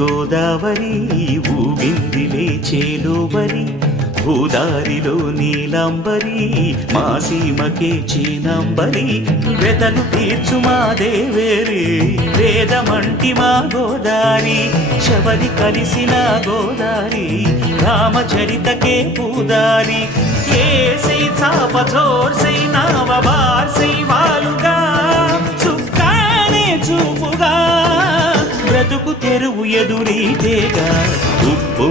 గోదావరి ఊగిందిలే చేలోబరి భూదారిలో నీలంబరి మా సీమకే చీనంబరి వెతలు తీర్చు మా దేవేరి వేదమంటి మా గోదారి శబరి కలిసిన గోదారి రామచరితకే పూదారి ఏసై చాప చోర్సై నావ బార్సై వాలుగా చుక్కానే చూపుగా బ్రతుకు తెరువు ఎదురీతేగా ఉప్పు